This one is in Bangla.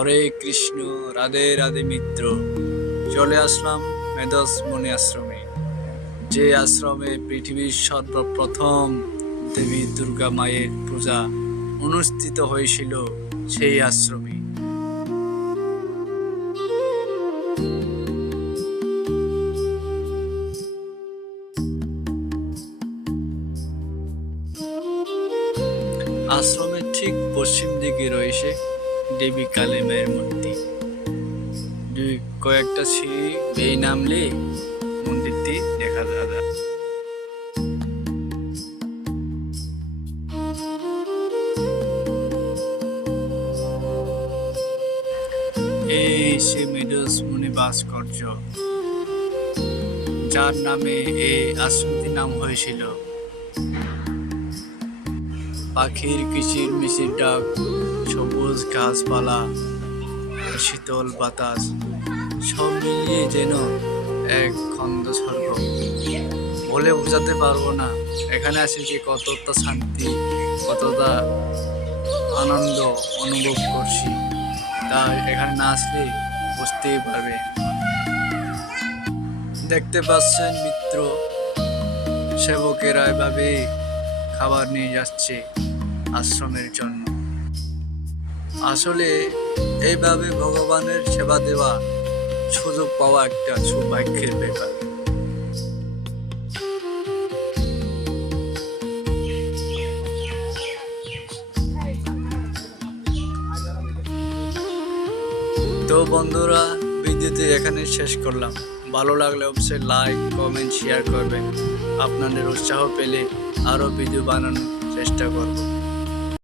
হরে কৃষ্ণ, রাধে রাধে মিত্র। চলে আসলাম মেধস মনি আশ্রমে, যে আশ্রমে পৃথিবীর সর্বপ্রথম দেবী দুর্গা মায়ের পূজা অনুষ্ঠিত হয়েছিল। সেই আশ্রমে আশ্রমের ঠিক পশ্চিম দিকে রয়েছে দেবী কালী মায়ের মূর্তি। কয়েকটা সিঁড়ি বেয়ে নামলে মন্দিরটি দেখা যায়। এই সে মেধস মুনি ভাস্কর্য, যার নামে এই আশ্রমটির নাম হয়েছিল। পাখির কিচির মিচির ডাক, সবুজ গাছপালা, শীতল বাতাস, সব মিলিয়ে যেন এক খন্দ স্বর্গ। বলে বোঝাতে পারবো না এখানে আসে যে কতটা শান্তি, কতটা আনন্দ অনুভব করছি। তাই এখানে না আসলে বুঝতেই পারবে। দেখতে পাচ্ছেন মিত্র, সেবকেরা এভাবে খাবার নিয়ে যাচ্ছে আশ্রমের জন্য। আসলে এইভাবে ভগবানের সেবা দেওয়া, সুযোগ পাওয়া একটা সৌভাগ্যের ব্যাপার। তো বন্ধুরা, ভিডিওটি এখানে শেষ করলাম। ভালো লাগলে অবশ্যই লাইক, কমেন্ট, শেয়ার করবেন। আপনাদের উৎসাহ পেলে আরও ভিডিও বানানোর চেষ্টা করব।